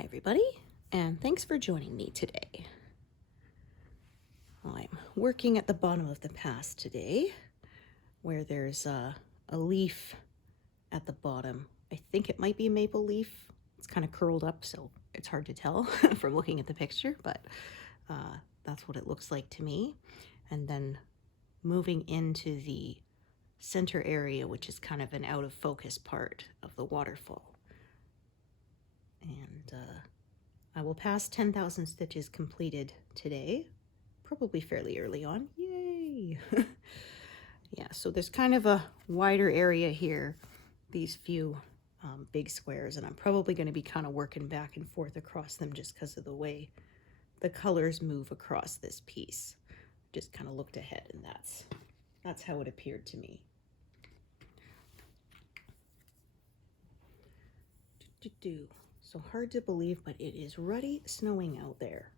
Hi everybody, and thanks for joining me today. I'm working at the bottom of the pass today, where there's a leaf at the bottom. I think it might be a maple leaf. It's kind of curled up, so it's hard to tell from looking at the picture, but that's what it looks like to me. And then moving into the center area, which is kind of an out of focus part of the waterfall. And I will pass 10,000 stitches completed today, probably fairly early on. Yay! Yeah, so there's kind of a wider area here, these few big squares, and I'm probably going to be kind of working back and forth across them just because of the way the colors move across this piece. Just kind of looked ahead, and that's how it appeared to me. So hard to believe, but it is ruddy snowing out there.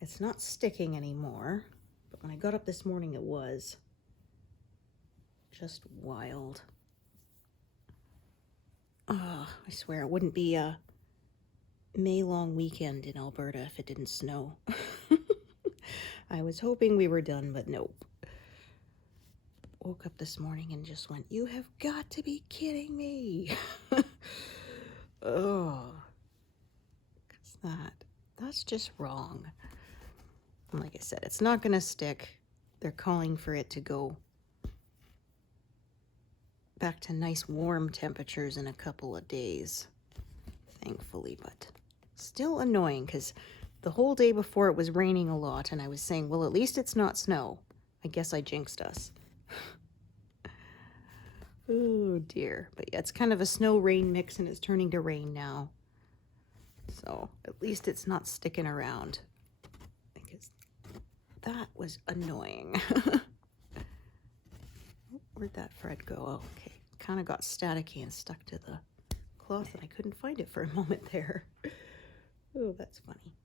It's not sticking anymore, but when I got up this morning, it was just wild. Oh, I swear it wouldn't be a May long weekend in Alberta if it didn't snow. I was hoping we were done, but nope. Woke up this morning and just went, you have got to be kidding me. Oh, that's just wrong. And like I said, it's not going to stick. They're calling for it to go back to nice warm temperatures in a couple of days, thankfully, but still annoying because the whole day before it was raining a lot, and I was saying, well, at least it's not snow. I guess I jinxed us. Oh dear. But yeah, it's kind of a snow-rain mix, and it's turning to rain now. So at least it's not sticking around, because that was annoying. Where'd that thread go? Oh, okay. Kind of got staticky and stuck to the cloth, and I couldn't find it for a moment there. Oh, that's funny.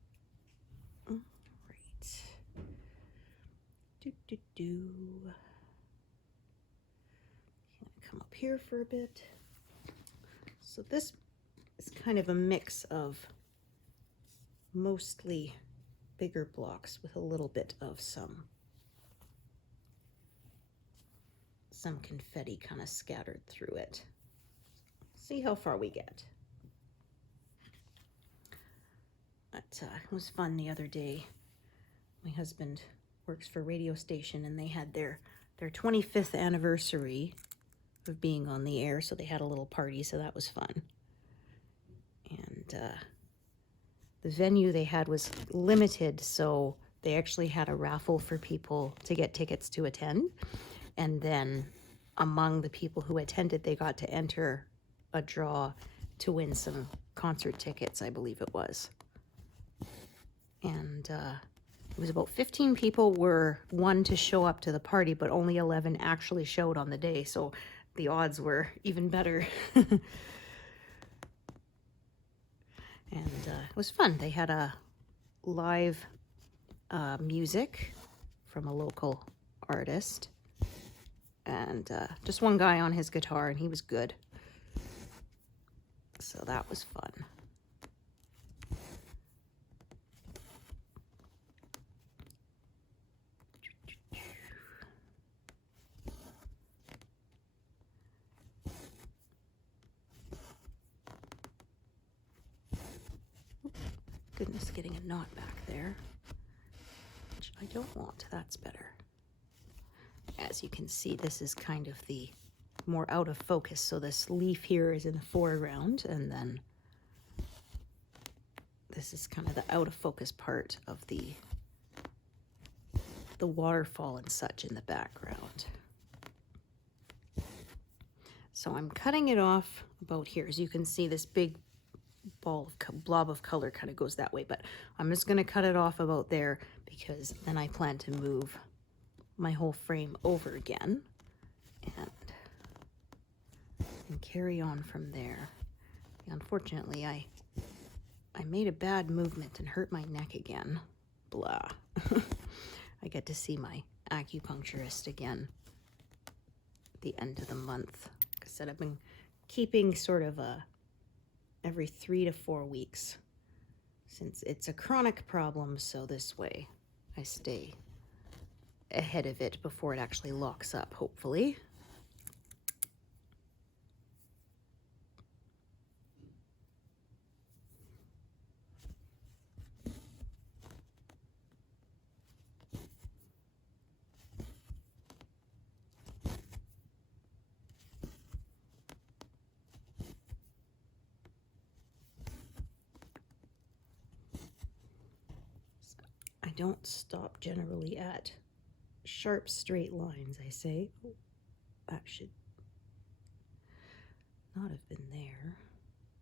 All right. Come up here for a bit. So this is kind of a mix of mostly bigger blocks with a little bit of some confetti kind of scattered through it. See how far we get. But it was fun the other day. My husband works for a radio station, and they had their 25th anniversary of being on the air, so they had a little party, so that was fun. And the venue they had was limited, so they actually had a raffle for people to get tickets to attend. And then among the people who attended, they got to enter a draw to win some concert tickets, I believe it was. And it was about 15 people were won to show up to the party, but only 11 actually showed on the day, so the odds were even better. And it was fun. They had a live music from a local artist, and just one guy on his guitar, and he was good. So that was fun. Goodness, getting a knot back there, which I don't want. That's better. As you can see, this is kind of the more out of focus. So this leaf here is in the foreground, and then this is kind of the out of focus part of the waterfall and such in the background. So I'm cutting it off about here. As you can see, this big blob of color kind of goes that way, but I'm just going to cut it off about there, because then I plan to move my whole frame over again and carry on from there. Unfortunately, I made a bad movement and hurt my neck again. Blah. I get to see my acupuncturist again at the end of the month. Like I said, I've been keeping sort of a every 3 to 4 weeks, since it's a chronic problem, so this way I stay ahead of it before it actually locks up, hopefully. I don't stop generally at sharp straight lines, I say. Oh, that should not have been there.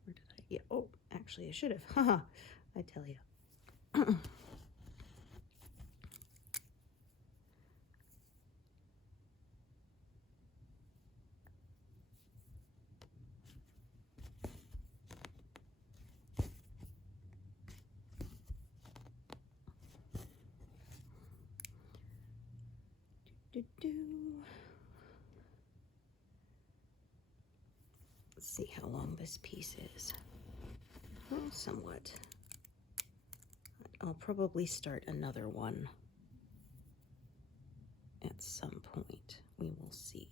Where did I? Yeah, oh, actually I should have. Haha, I tell you. Let's see how long this piece is. Well, somewhat. I'll probably start another one at some point. We will see.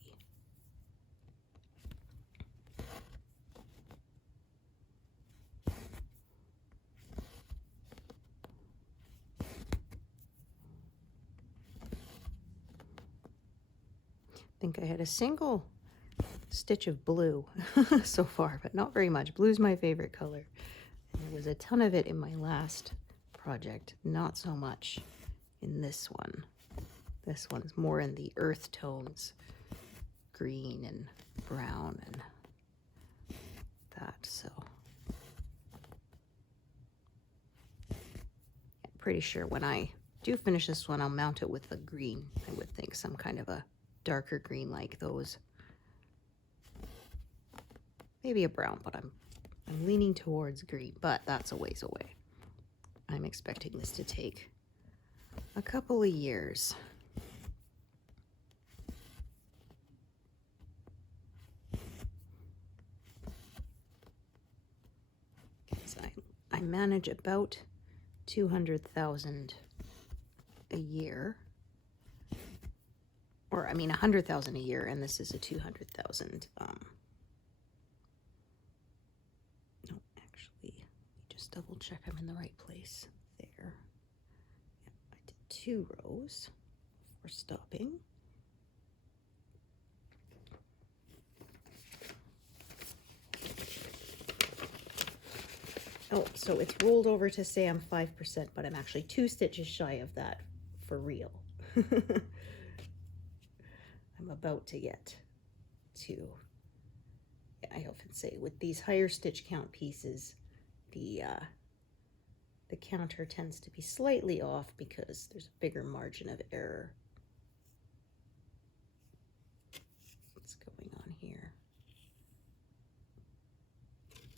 I think I had a single stitch of blue so far, but not very much. Blue's my favorite color. And there was a ton of it in my last project, not so much in this one. This one's more in the earth tones, green and brown and that, so. I'm pretty sure when I do finish this one, I'll mount it with a green, I would think, some kind of a darker green like those. Maybe a brown, but I'm leaning towards green, but that's a ways away. I'm expecting this to take a couple of years. I manage about 200,000 a year. Or I mean 100,000 a year, and this is a 200,000. No, actually, let me just double check I'm in the right place. There. Yeah, I did 2 rows before stopping. Oh, so it's rolled over to say I'm 5%, but I'm actually 2 stitches shy of that for real. I'm about to get to, yeah, I often say with these higher stitch count pieces, the counter tends to be slightly off because there's a bigger margin of error. What's going on here?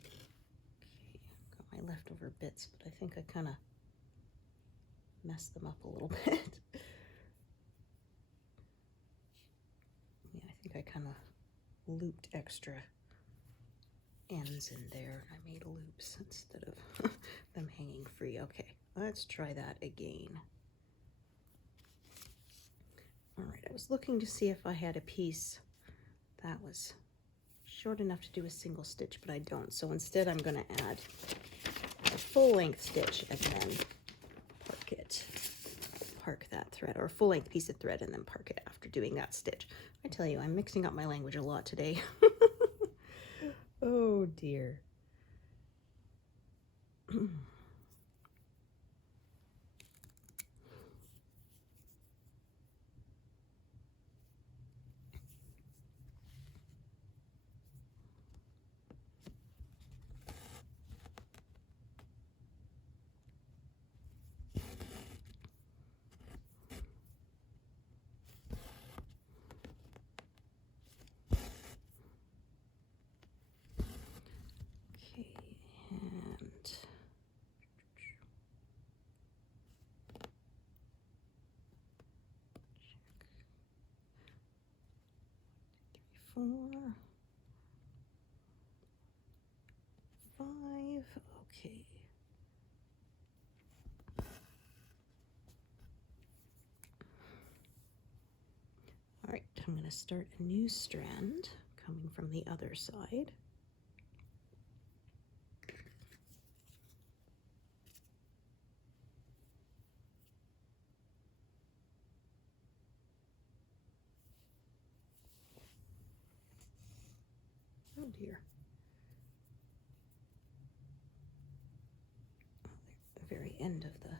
Okay, got my leftover bits, but I think I kind of messed them up a little bit. I think I kind of looped extra ends in there. I made loops instead of them hanging free. Okay, let's try that again. All right, I was looking to see if I had a piece that was short enough to do a single stitch, but I don't. So instead I'm going to add a full-length stitch and then park that thread, or a full-length piece of thread and then park it after doing that stitch. I tell you, I'm mixing up my language a lot today. Oh dear. Okay. All right, I'm going to start a new strand coming from the other side. Oh dear. The very end of the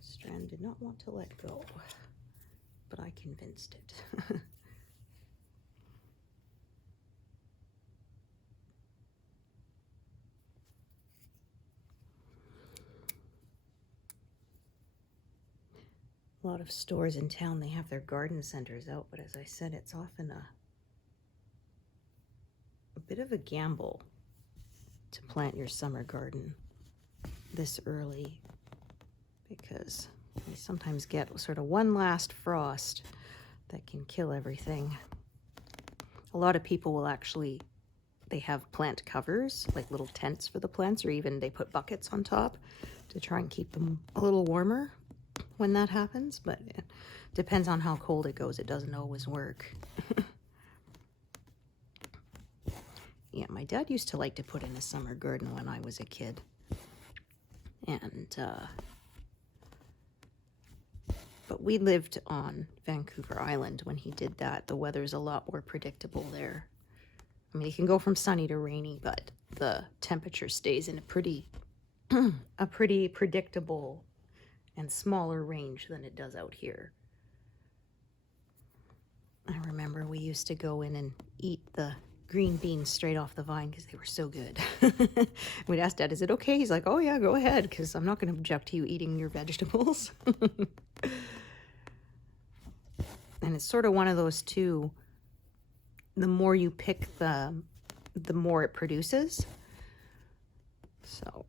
strand did not want to let go, but I convinced it. A lot of stores in town, they have their garden centers out, but as I said, it's often a bit of a gamble to plant your summer garden this early, because you sometimes get sort of one last frost that can kill everything. A lot of people will actually, they have plant covers, like little tents for the plants, or even they put buckets on top to try and keep them a little warmer when that happens, but it depends on how cold it goes. It doesn't always work. Yeah, my dad used to like to put in a summer garden when I was a kid. And, but we lived on Vancouver Island when he did that. The weather's a lot more predictable there. I mean, it can go from sunny to rainy, but the temperature stays in a pretty predictable and smaller range than it does out here. I remember we used to go in and eat the green beans straight off the vine because they were so good. We'd ask Dad, is it okay? He's like, oh yeah, go ahead, because I'm not going to object to you eating your vegetables. And it's sort of one of those too, the more you pick the more it produces. So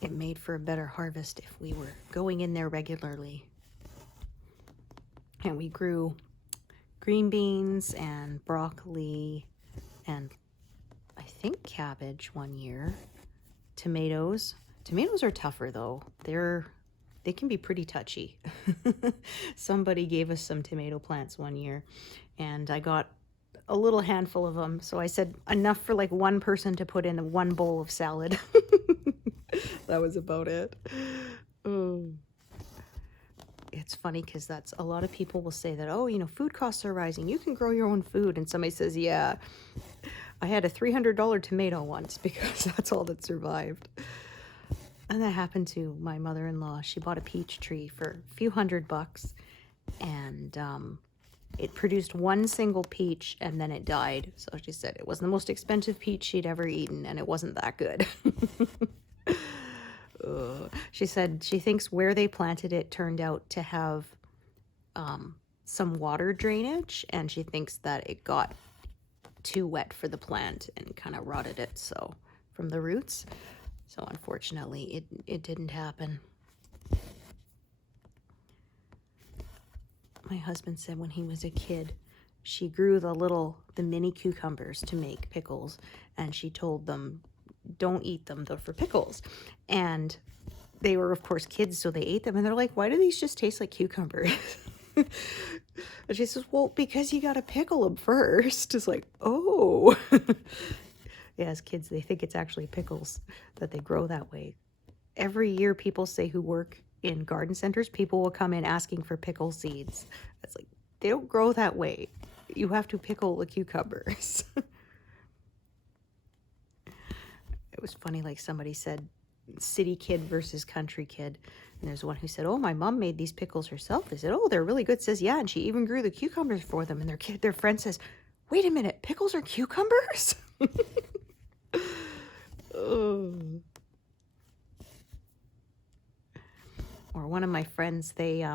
it made for a better harvest if we were going in there regularly. And we grew green beans and broccoli and I think cabbage one year. Tomatoes. Tomatoes are tougher though. They can be pretty touchy. Somebody gave us some tomato plants one year and I got a little handful of them. So I said enough for like one person to put in one bowl of salad. That was about it. Oh. It's funny because that's a lot of people will say that, oh, you know, food costs are rising. You can grow your own food. And somebody says, yeah, I had a $300 tomato once because that's all that survived. And that happened to my mother-in-law. She bought a peach tree for a few $100 and it produced one single peach and then it died. So she said it was the most expensive peach she'd ever eaten and it wasn't that good. She said she thinks where they planted it turned out to have some water drainage, and she thinks that it got too wet for the plant and kind of rotted it so from the roots. So unfortunately, it didn't happen. My husband said when he was a kid, she grew the mini cucumbers to make pickles, and she told them, don't eat them, they're for pickles. And they were, of course, kids, so they ate them, and they're like, why do these just taste like cucumbers? And she says, well, because you gotta pickle them first. It's like, oh. Yeah, as kids, they think it's actually pickles that they grow that way. Every year, people say who work in garden centers, people will come in asking for pickle seeds. It's like, they don't grow that way. You have to pickle the cucumbers. It was funny, like somebody said, city kid versus country kid. And there's one who said, oh, my mom made these pickles herself. They said, oh, they're really good. Says, yeah, and she even grew the cucumbers for them. And their friend says, wait a minute, pickles are cucumbers? Oh. Or one of my friends, they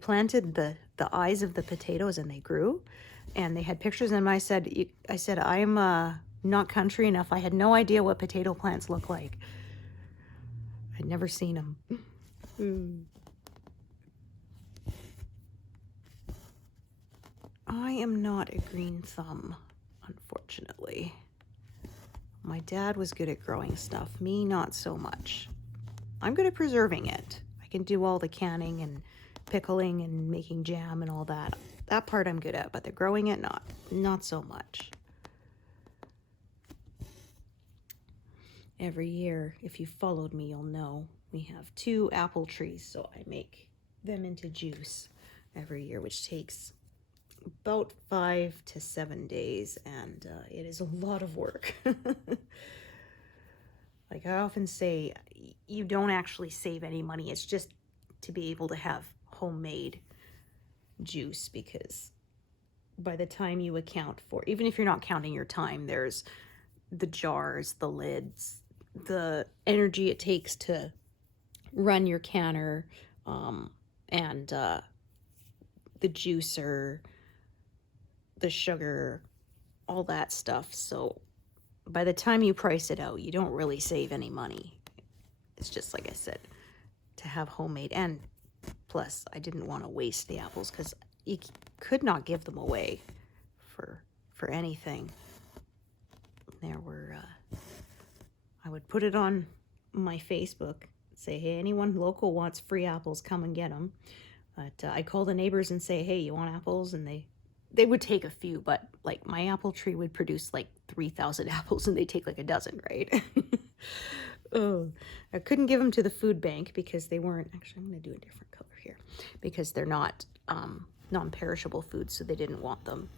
planted the eyes of the potatoes and they grew. And they had pictures of them. I said, I am not country enough. I had no idea what potato plants look like. I'd never seen them. I am not a green thumb, unfortunately. My dad was good at growing stuff. Me, not so much. I'm good at preserving it. I can do all the canning and pickling and making jam and all that. That part I'm good at, but the growing it, not so much. Every year, if you followed me, you'll know we have 2 apple trees, so I make them into juice every year, which takes about 5 to 7 days, and it is a lot of work. Like I often say, you don't actually save any money. It's just to be able to have homemade juice, because by the time you account for, even if you're not counting your time, there's the jars, the lids, the energy it takes to run your canner, and the juicer, the sugar, all that stuff. So by the time you price it out, you don't really save any money. It's just, like I said, to have homemade. And plus, I didn't want to waste the apples, because you could not give them away for anything. There were, I would put it on my Facebook, say, hey, anyone local wants free apples, come and get them. But I call the neighbors and say, hey, you want apples? And they would take a few, but like my apple tree would produce like 3,000 apples, and they take like a dozen, right? Oh, I couldn't give them to the food bank because they weren't, actually I'm going to do a different color here, because they're not non-perishable foods, so they didn't want them.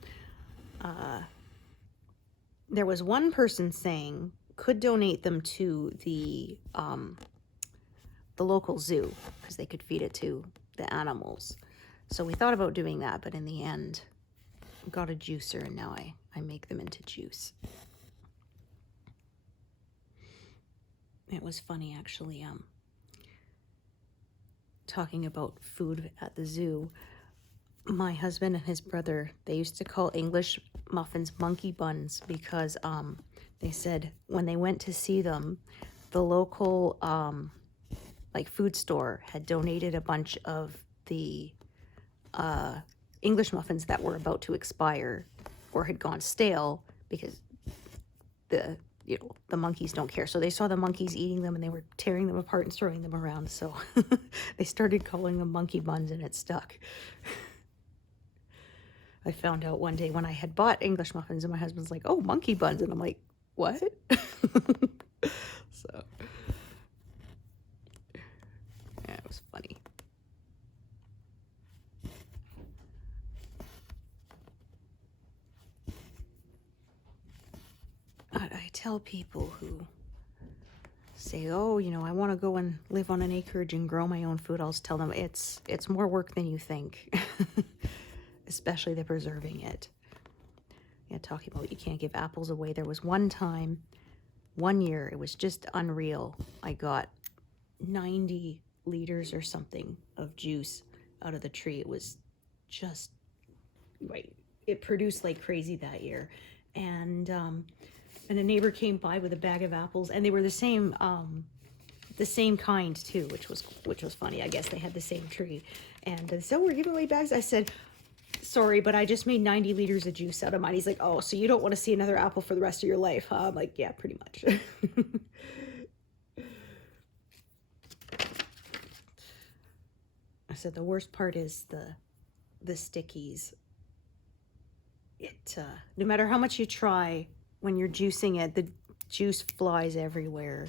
There was one person saying could donate them to the local zoo, because they could feed it to the animals. So we thought about doing that, but in the end, got a juicer, and now I make them into juice. It was funny, actually, talking about food at the zoo. My husband and his brother, they used to call English muffins monkey buns, because they said when they went to see them, the local like food store had donated a bunch of the English muffins that were about to expire or had gone stale, because the monkeys don't care. So they saw the monkeys eating them, and they were tearing them apart and throwing them around. So they started calling them monkey buns, and it stuck. I found out one day when I had bought English muffins, and my husband's like, oh, monkey buns. And I'm like, what? So, yeah, it was funny. I tell people who say, oh, I want to go and live on an acreage and grow my own food, I'll tell them it's more work than you think, especially the preserving it. Yeah, talking about you can't give apples away. There was one year, it was just unreal. I got 90 liters or something of juice out of the tree. It was just, right, it produced like crazy that year. And a neighbor came by with a bag of apples, and they were the same kind too, which was funny. I guess they had the same tree. And so we're giving away bags. I said, sorry, but I just made 90 liters of juice out of mine. He's like, oh, so you don't want to see another apple for the rest of your life, huh? I'm like, yeah, pretty much. I said the worst part is the stickies. No matter how much you try, when you're juicing it, the juice flies everywhere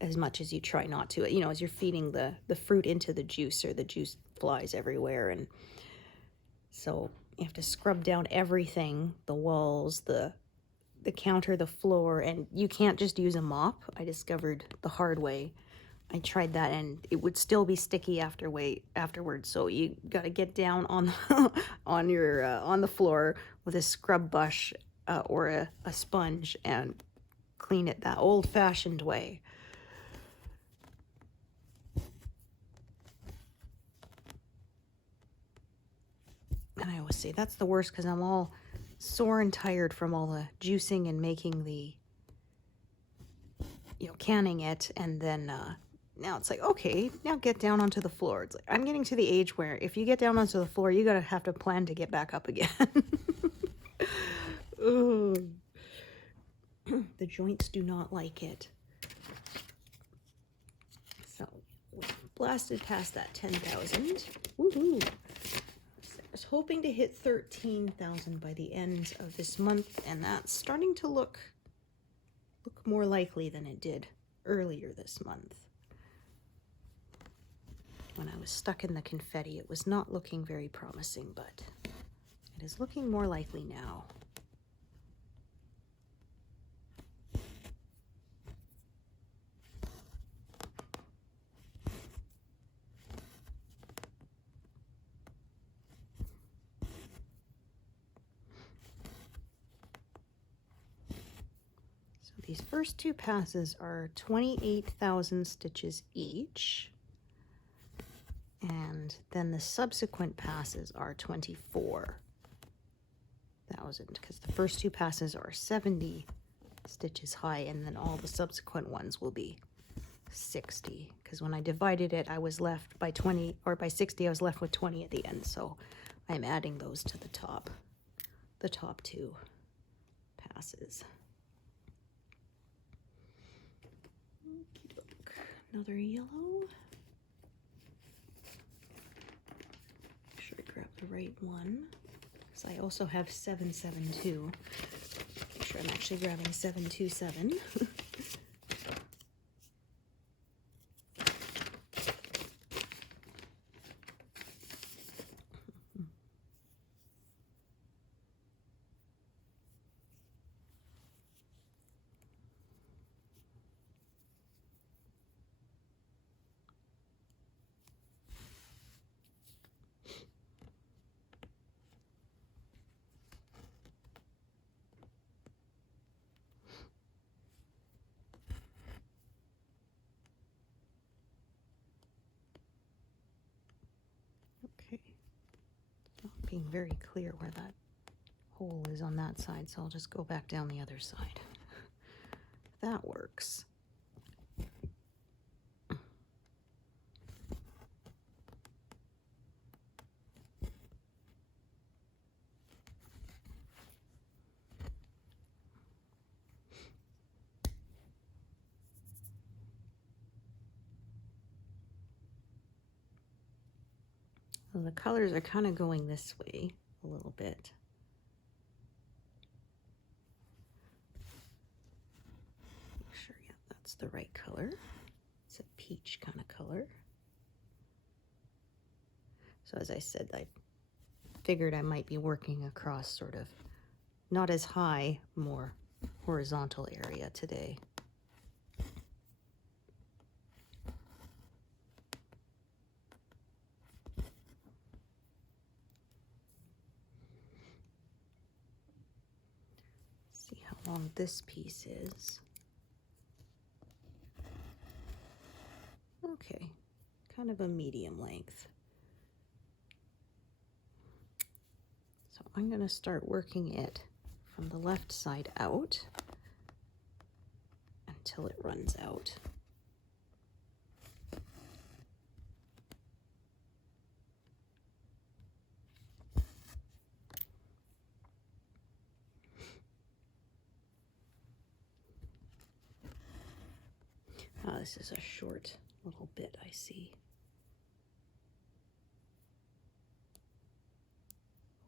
as much as you try not to. As you're feeding the fruit into the juicer, the juice flies everywhere. And so you have to scrub down everything, the walls, the counter, the floor, and you can't just use a mop. I discovered the hard way. I tried that, and it would still be sticky afterwards. So you got to get down on on the floor with a scrub brush or a sponge and clean it that old-fashioned way. And I always say that's the worst, because I'm all sore and tired from all the juicing and making the, canning it, and then now it's like, okay, now get down onto the floor. It's like I'm getting to the age where if you get down onto the floor, you gotta have to plan to get back up again. Ooh. The joints do not like it. So we blasted past that 10,000. Woohoo! I was hoping to hit 13,000 by the end of this month, and that's starting to look more likely than it did earlier this month. When I was stuck in the confetti, it was not looking very promising, but it is looking more likely now. These first two passes are 28,000 stitches each, and then the subsequent passes are 24,000, because the first two passes are 70 stitches high, and then all the subsequent ones will be 60, because when I divided it, I was left by 20, or by 60, I was left with 20 at the end, so I'm adding those to the top two passes. Another yellow. Make sure I grab the right one, because I also have 772. Make sure I'm actually grabbing 727. Okay, not being very clear where that hole is on that side, so I'll just go back down the other side. That works. So the colors are kind of going this way a little bit. Make sure, yeah, that's the right color. It's a peach kind of color. So as I said, I figured I might be working across sort of not as high, more horizontal area today. See how long this piece is. Okay, kind of a medium length. So I'm going to start working it from the left side out until it runs out. Oh, this is a short little bit, I see.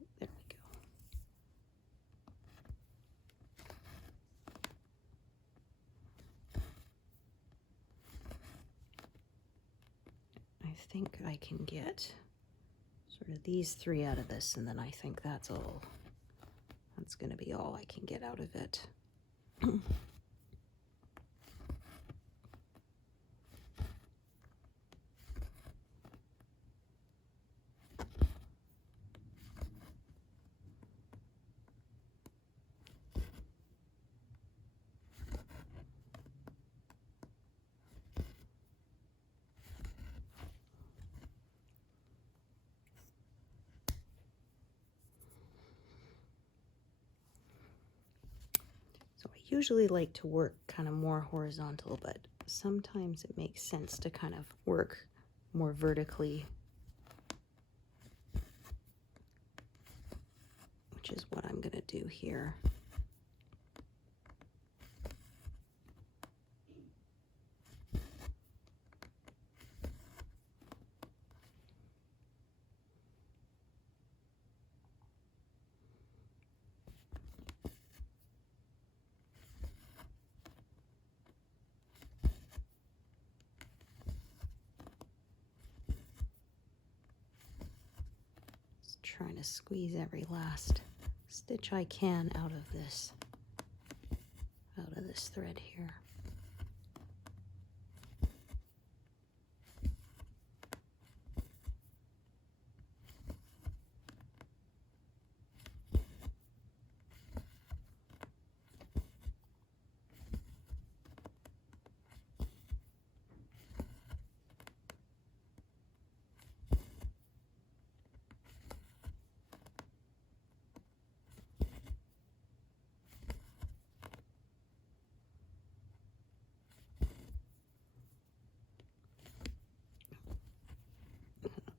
Oh, there we go. I think I can get sort of these three out of this, and then I think that's all. That's going to be all I can get out of it. Usually like to work kind of more horizontal, but sometimes it makes sense to kind of work more vertically, which is what I'm going to do here. trying to squeeze every last stitch I can out of this thread here.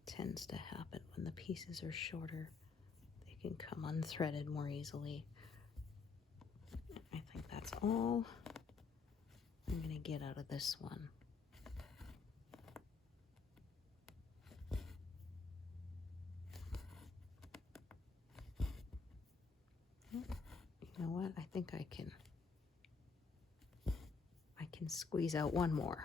Tends to happen when the pieces are shorter. They can come unthreaded more easily. I think that's all I'm going to get out of this one. You know what? I think I can squeeze out one more.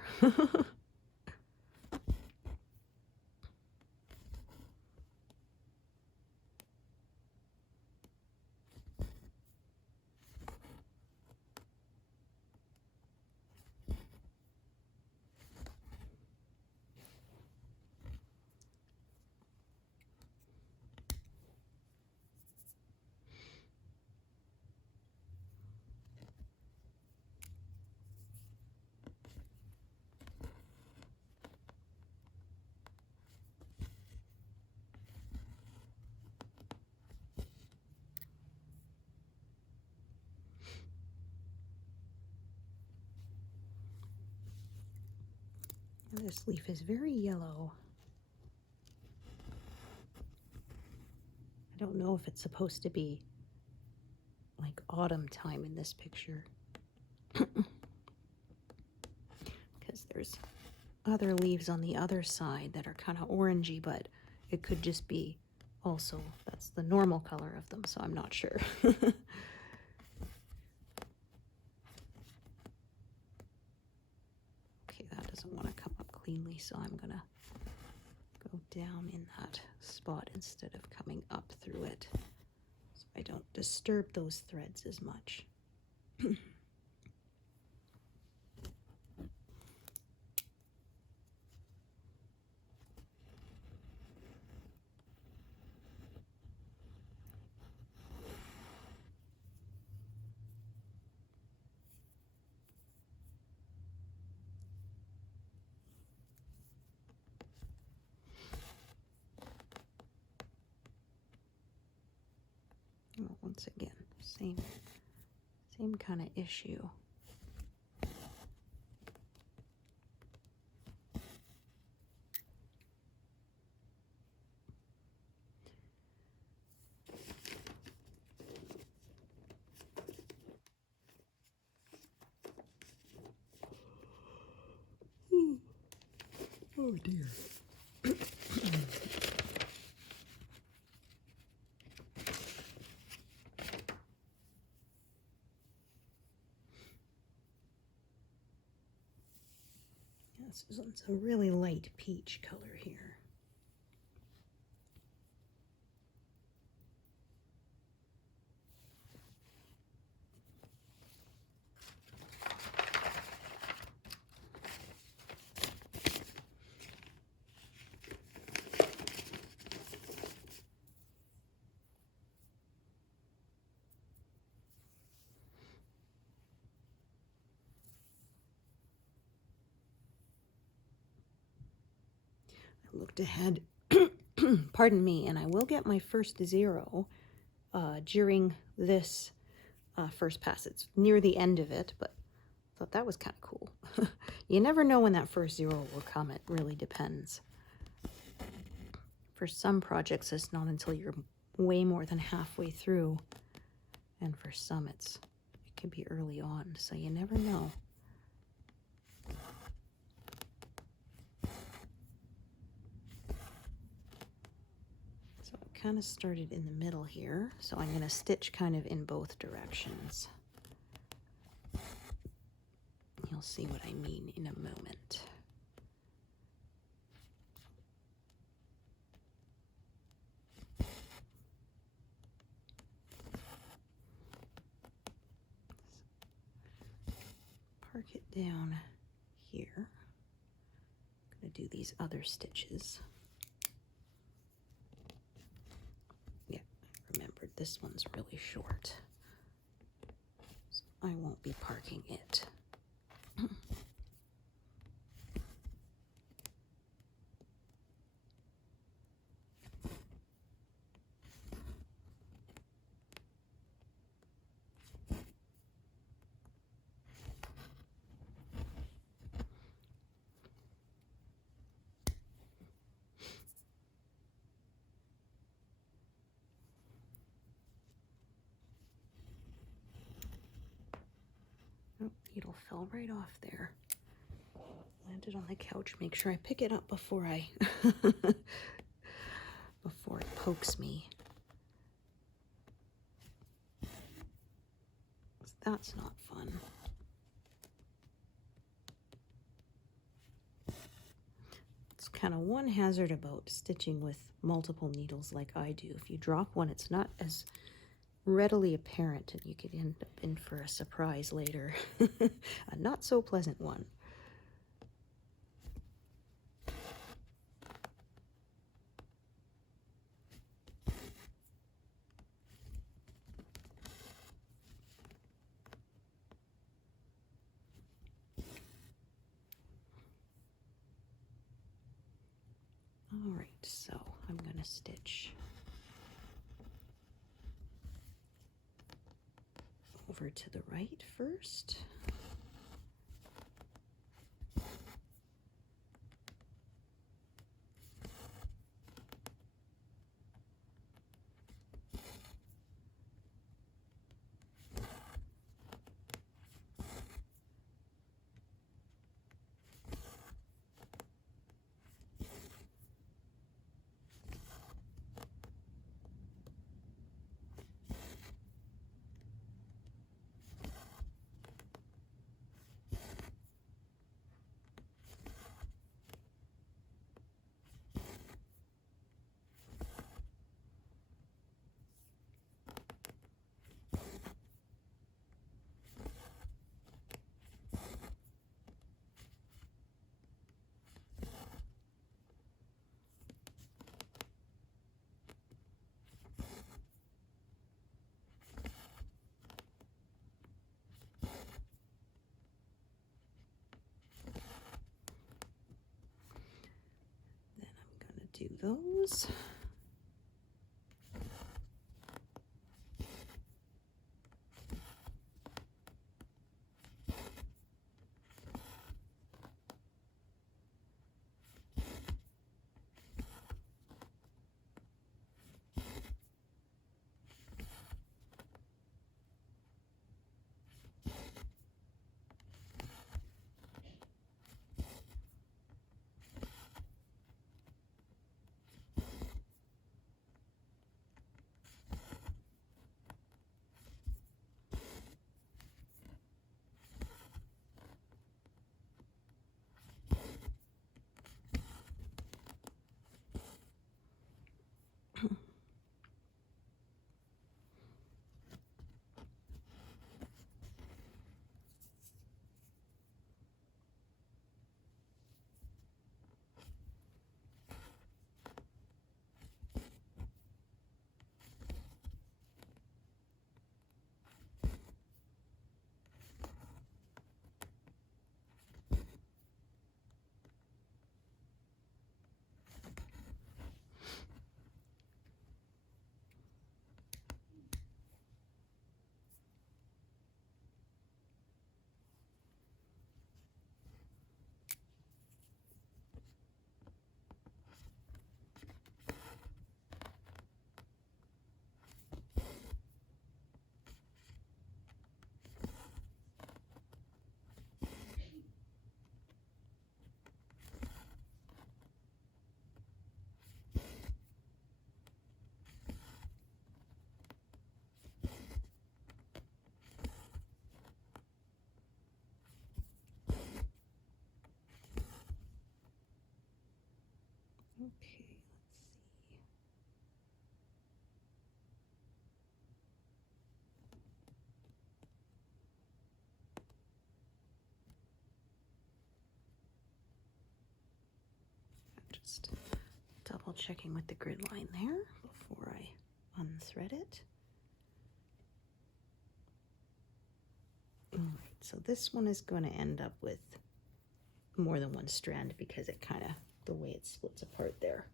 This leaf is very yellow. I don't know if it's supposed to be like autumn time in this picture. Because there's other leaves on the other side that are kind of orangey, but it could just be also, that's the normal color of them, so I'm not sure. Okay, that doesn't want to come up cleanly, so I'm gonna go down in that spot instead of coming up through it, so I don't disturb those threads as much. Well, once again, same kind of issue. Oh dear. This is a really light peach color here. Looked ahead, pardon me, and I will get my first 0 during this first pass. It's near the end of it, but I thought that was kind of cool. You never know when that first 0 will come. It really depends. For some projects, it's not until you're way more than halfway through, and for some, it can be early on, so you never know. Kind of started in the middle here, so I'm going to stitch kind of in both directions. You'll see what I mean in a moment. park it down here. I'm going to do these other stitches. Yeah, I remembered this one's really short, so I won't be parking it. Oh, needle fell right off there. Landed on the couch. Make sure I pick it up before I before it pokes me. That's not fun. It's kind of one hazard about stitching with multiple needles like I do. If you drop one, it's not as readily apparent, and you could end up in for a surprise later. A not so pleasant one. All right, so I'm going to stitch over to the right first. Do those. Okay, let's see. Just double checking with the grid line there before I unthread it. All right, so this one is going to end up with more than one strand because it kind of, the way it splits apart there.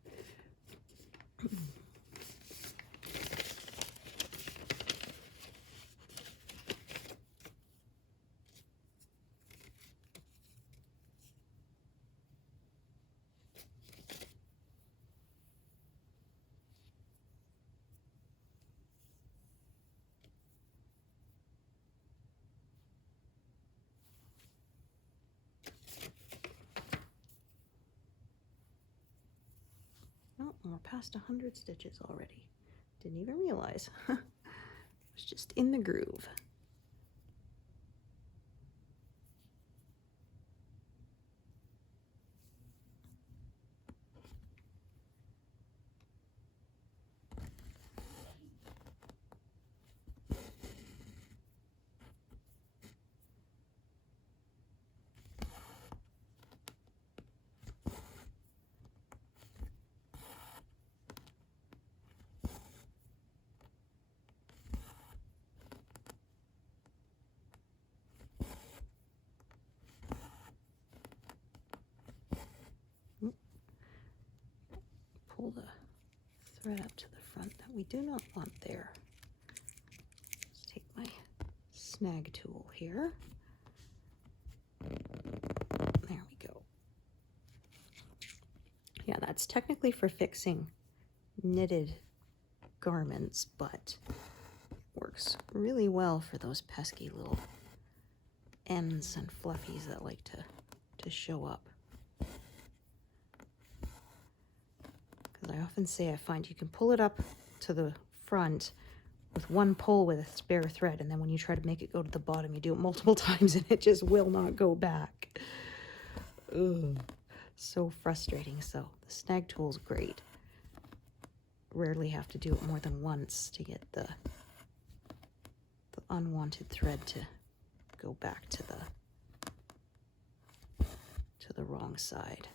Oh, we're past 100 stitches already. Didn't even realize. It was just in the groove. Pull the thread up to the front that we do not want there. Let's take my snag tool here. There we go. Yeah, that's technically for fixing knitted garments, but works really well for those pesky little ends and fluffies that like to show up. Because I often say I find you can pull it up to the front with one pull with a spare thread, and then when you try to make it go to the bottom, you do it multiple times and it just will not go back. Ugh, so frustrating. So the snag tool's great. Rarely have to do it more than once to get the unwanted thread to go back to the wrong side.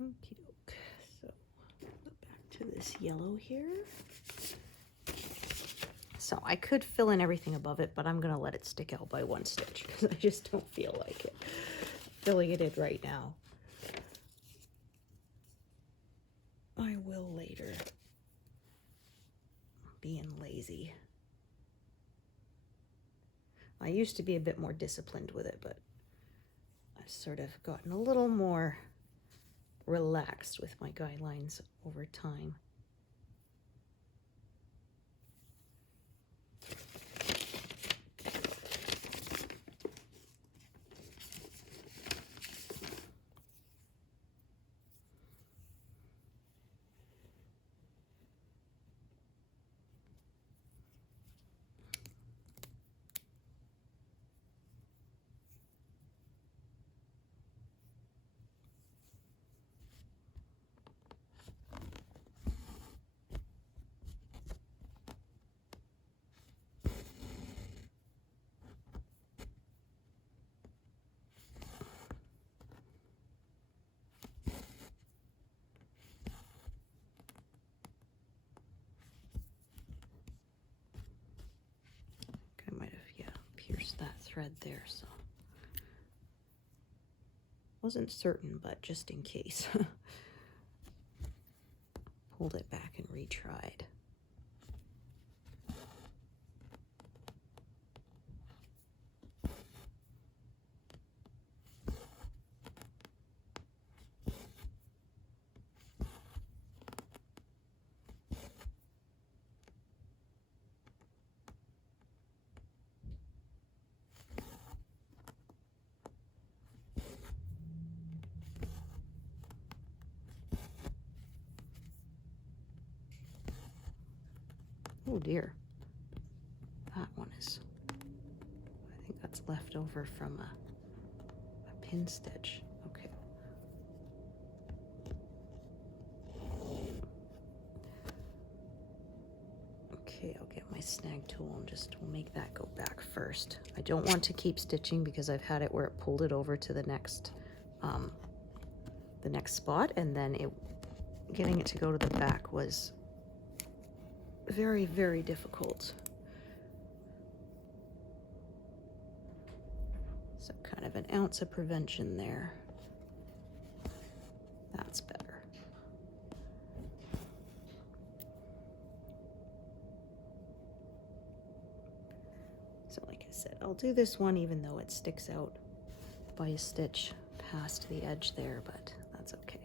Okie doke. So back to this yellow here. So I could fill in everything above it, but I'm going to let it stick out by one stitch because I just don't feel like it filling it in right now. I will later. Being lazy. I used to be a bit more disciplined with it, but I've sort of gotten a little more relaxed with my guidelines over time. there's that thread there, so wasn't certain, but just in case. Pulled it back and retried. Oh dear, that one is, I think that's left over from a pin stitch. Okay. Okay, I'll get my snag tool and we'll make that go back first. I don't want to keep stitching because I've had it where it pulled it over to the next spot, and then getting it to go to the back was very, very difficult. So kind of an ounce of prevention there. That's better. So like I said, I'll do this one even though it sticks out by a stitch past the edge there, but that's okay.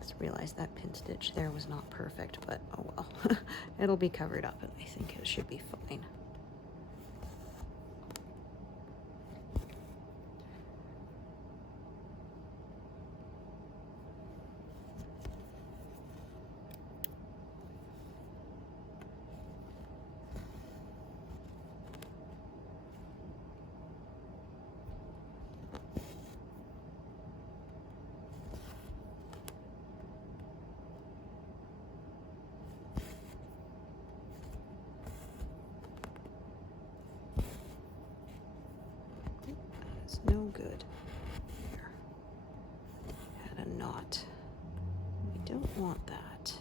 Just realized that pin stitch there was not perfect, but oh well. It'll be covered up and I think it should be fine. No good. There. Had a knot. We don't want that.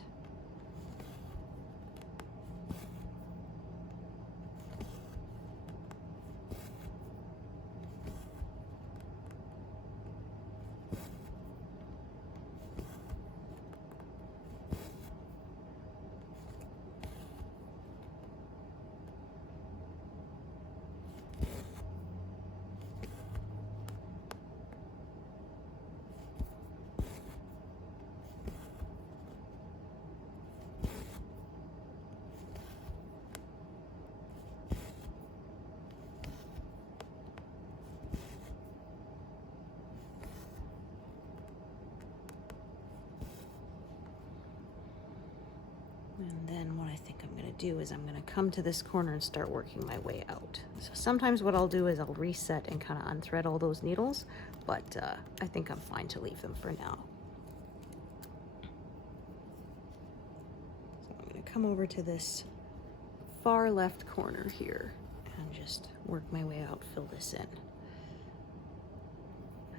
And then what I think I'm going to do is I'm going to come to this corner and start working my way out. So sometimes what I'll do is I'll reset and kind of unthread all those needles, but I think I'm fine to leave them for now. So I'm going to come over to this far left corner here and just work my way out, fill this in.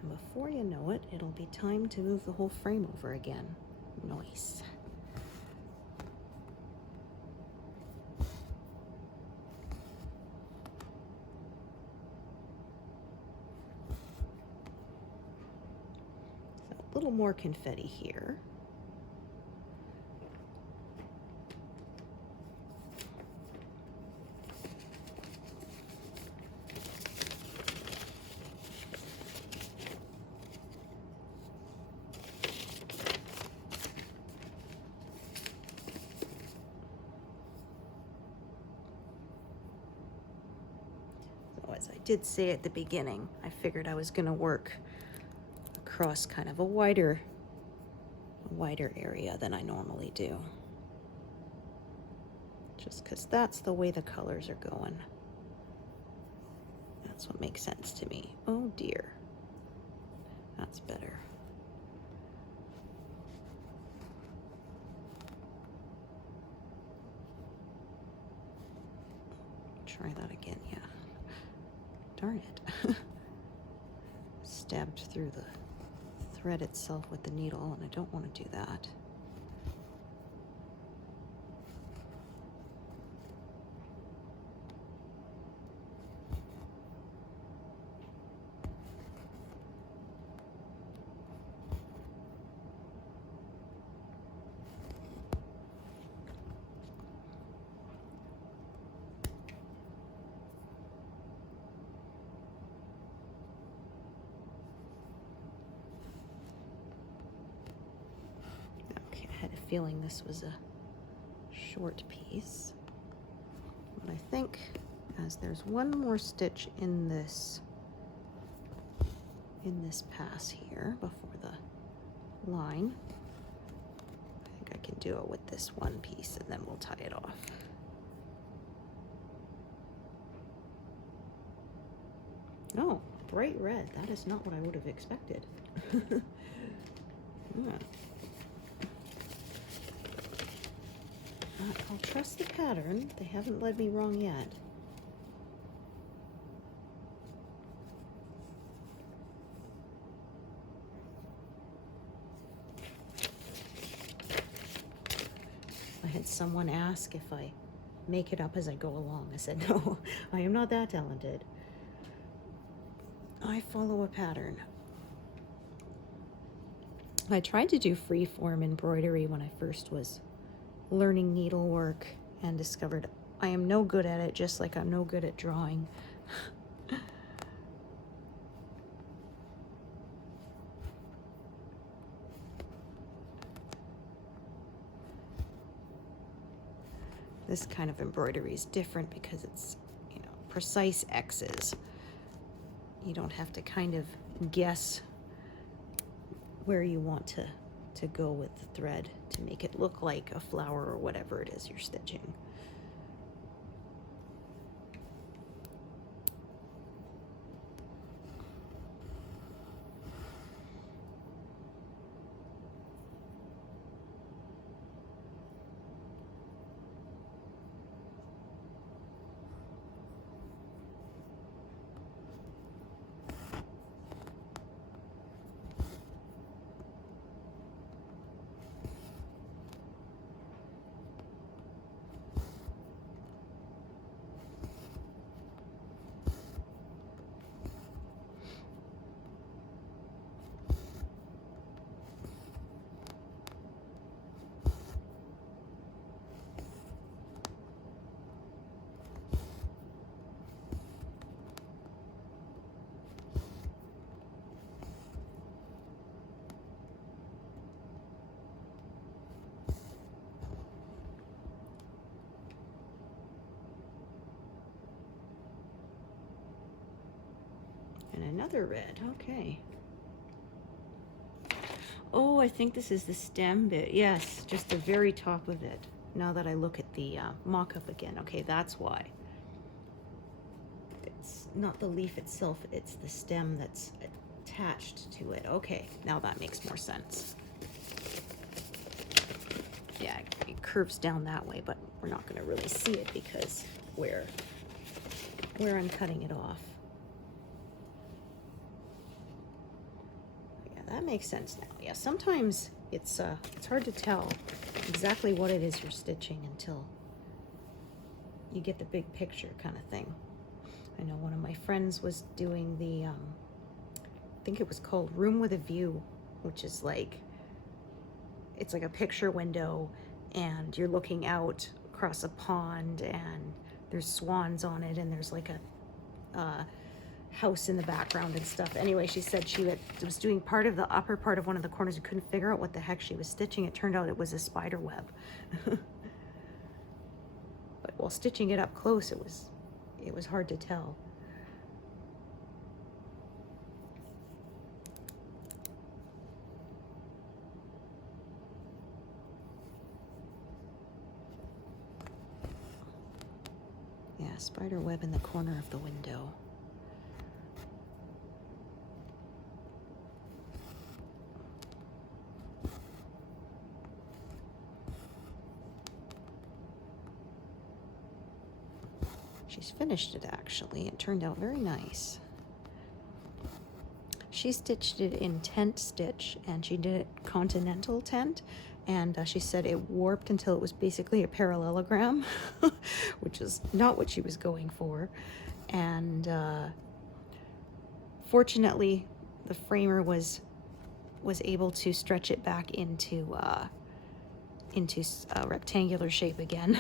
And before you know it, it'll be time to move the whole frame over again. Nice. So a little more confetti here. As I did say at the beginning, I figured I was going to work across kind of a wider area than I normally do. Just because that's the way the colors are going. That's what makes sense to me. Oh dear. That's better. Try that again, yeah. Darn it. Stabbed through the thread itself with the needle, and I don't want to do that. Feeling this was a short piece, but I think as there's one more stitch in this pass here before the line, I think I can do it with this one piece and then we'll tie it off. Oh, bright red. That is not what I would have expected. Yeah. I'll trust the pattern. They haven't led me wrong yet. I had someone ask if I make it up as I go along. I said, no, I am not that talented. I follow a pattern. I tried to do freeform embroidery when I first was learning needlework and discovered I am no good at it, just like I'm no good at drawing. This kind of embroidery is different because it's, you know, precise X's. You don't have to kind of guess where you want to go with the thread to make it look like a flower or whatever it is you're stitching. And another red, okay. Oh, I think this is the stem bit. Yes, just the very top of it. Now that I look at the mock-up again, okay, that's why. It's not the leaf itself, it's the stem that's attached to it. Okay, now that makes more sense. Yeah, it curves down that way, but we're not going to really see it because where I'm cutting it off. that makes sense now. Yeah, sometimes it's hard to tell exactly what it is you're stitching until you get the big picture kind of thing. I know one of my friends was doing the, I think it was called Room with a View, which is like, it's like a picture window and you're looking out across a pond and there's swans on it and there's like a house in the background and stuff. Anyway, she said she was doing part of the upper part of one of the corners and couldn't figure out what the heck she was stitching. It turned out it was a spider web. But while stitching it up close, it was hard to tell. Yeah, spider web in the corner of the window. She's finished it actually. It turned out very nice. She stitched it in tent stitch and she did it continental tent, and she said it warped until it was basically a parallelogram, which is not what she was going for. And fortunately the framer was able to stretch it back into rectangular shape again.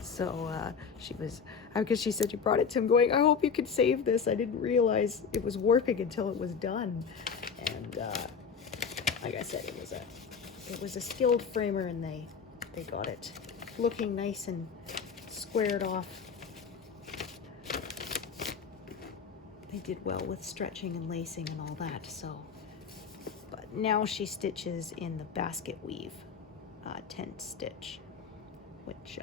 So she was, because she said, you brought it to him going, I hope you could save this. I didn't realize it was warping until it was done. And like I said, it was a skilled framer, and they got it looking nice and squared off. They did well with stretching and lacing and all that. So, but now she stitches in the basket weave tent stitch, which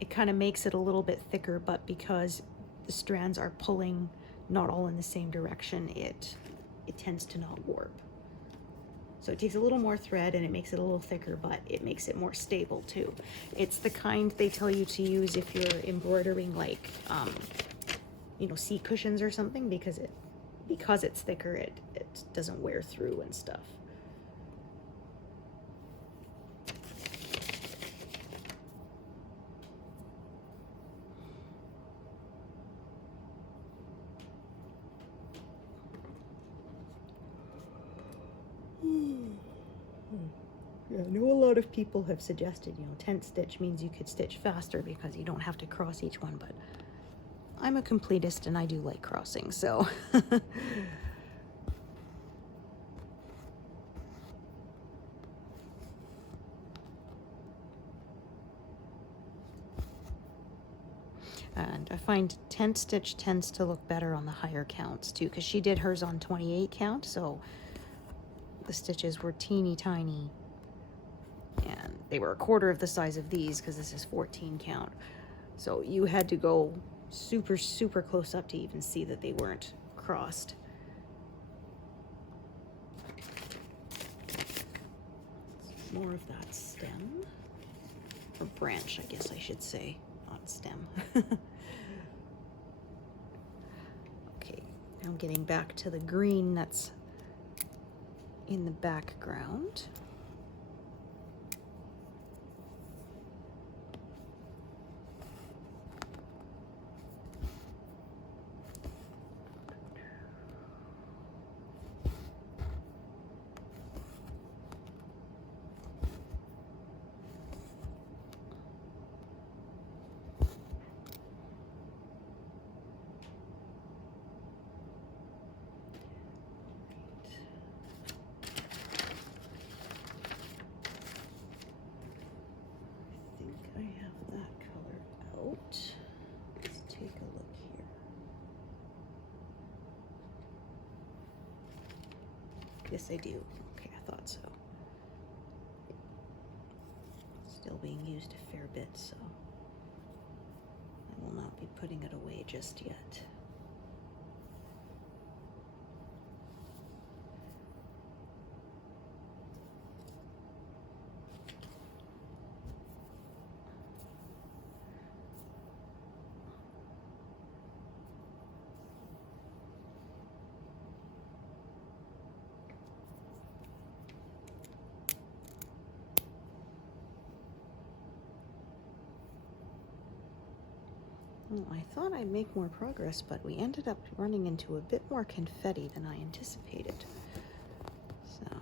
it kind of makes it a little bit thicker, but because the strands are pulling not all in the same direction, it tends to not warp. So it takes a little more thread and it makes it a little thicker, but it makes it more stable too. It's the kind they tell you to use if you're embroidering like you know, seat cushions or something, because it's thicker, it doesn't wear through and stuff. Yeah, I know a lot of people have suggested, you know, tent stitch means you could stitch faster because you don't have to cross each one, but I'm a completist and I do like crossing, so. And I find tent stitch tends to look better on the higher counts too, because she did hers on 28 count, so the stitches were teeny tiny. And they were a quarter of the size of these because this is 14 count. So you had to go super, super close up to even see that they weren't crossed. More of that stem, or branch, I guess I should say, not stem. Okay, now I'm getting back to the green that's in the background. Yes, I do. Okay, I thought so. Still being used a fair bit, so I will not be putting it away just yet. Well, I thought I'd make more progress, but we ended up running into a bit more confetti than I anticipated. So.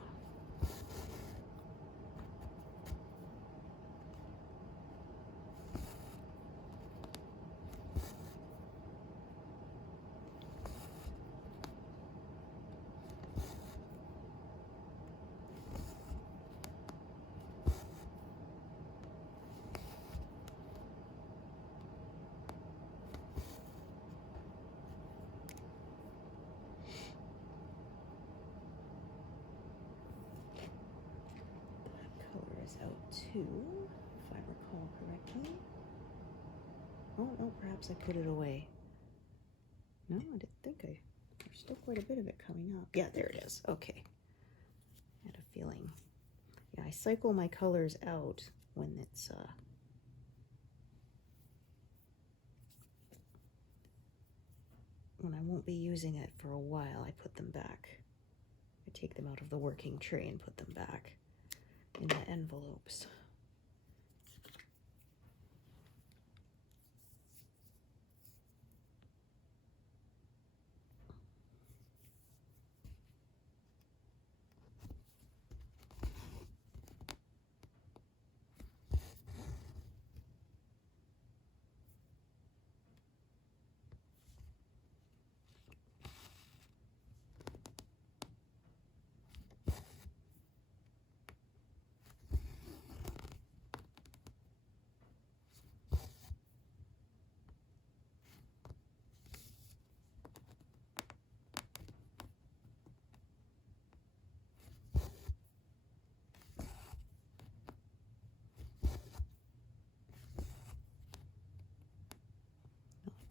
Out too, if I recall correctly. Oh no, perhaps I put it away. No, I didn't think there's still quite a bit of it coming up. Yeah, there it is. Okay. I had a feeling. Yeah, I cycle my colors out when it's when I won't be using it for a while. I put them back. I take them out of the working tray and put them back in the envelopes.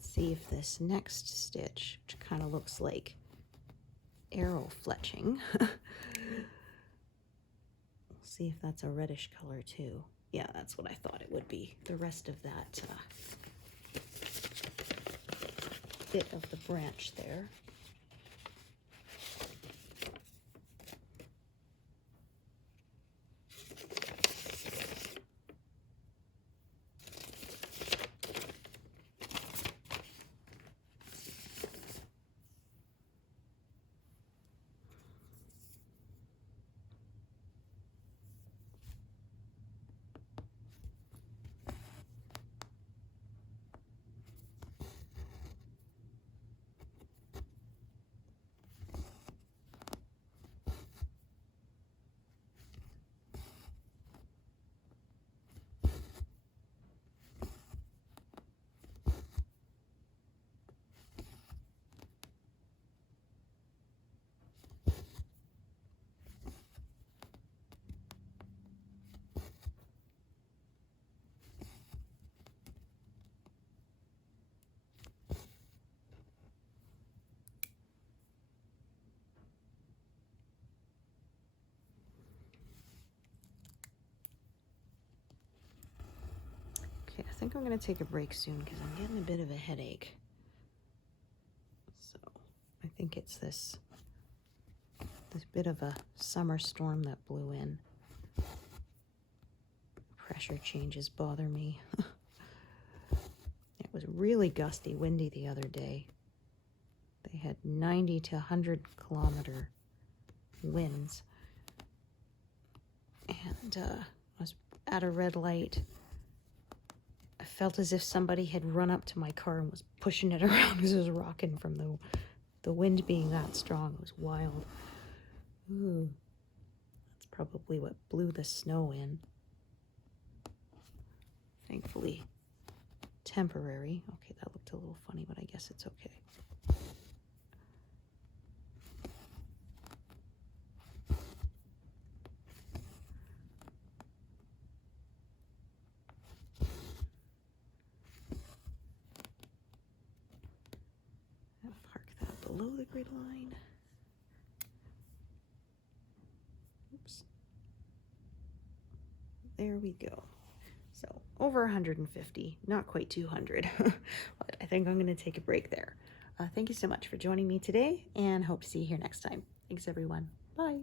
See if this next stitch, which kind of looks like arrow fletching, we'll see if that's a reddish color too. Yeah, that's what I thought it would be. The rest of that bit of the branch there. Okay, I think I'm going to take a break soon because I'm getting a bit of a headache. So I think it's this bit of a summer storm that blew in. Pressure changes bother me. It was really gusty, windy the other day. They had 90 to 100-kilometer winds. And I was at a red light. I felt as if somebody had run up to my car and was pushing it around because it was rocking from the wind being that strong. It was wild. Ooh, that's probably what blew the snow in. Thankfully, temporary. Okay, that looked a little funny, but I guess it's okay. Park that below the grid line. Oops. There we go. So over 150, not quite 200, but I think I'm going to take a break there. Thank you so much for joining me today, and hope to see you here next time. Thanks, everyone. Bye.